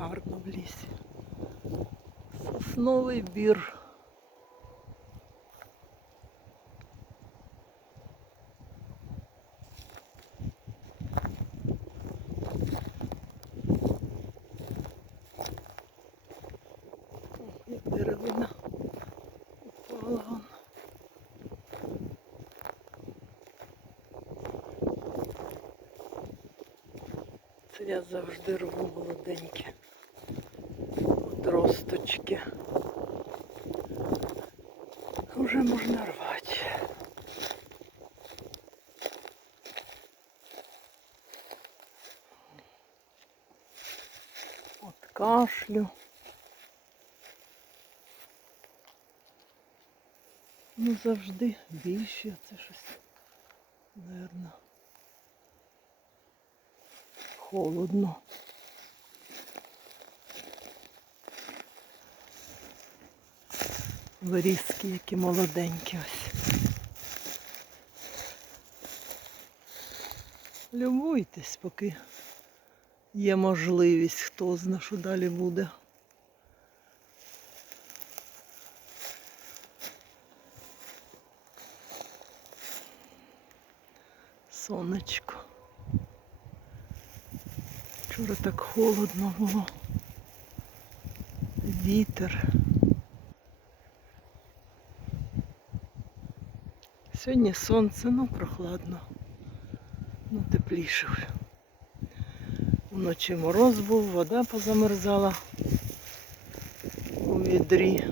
гарно в лісі. Сосновий бір. О, Як деревина упала. Я завжди рву молоденькі отросточки. Вже можна рвати. От кашлю. Ну завжди більше, це щось, наверно, холодно. Вирізки, які молоденькі ось. Любуйтесь, поки є можливість, хто зна, що далі буде. Сонечко. Вчора так холодно було. Вітер. Сьогодні сонце, ну прохладно, ну тепліше. Вночі мороз був, вода позамерзала у відрі.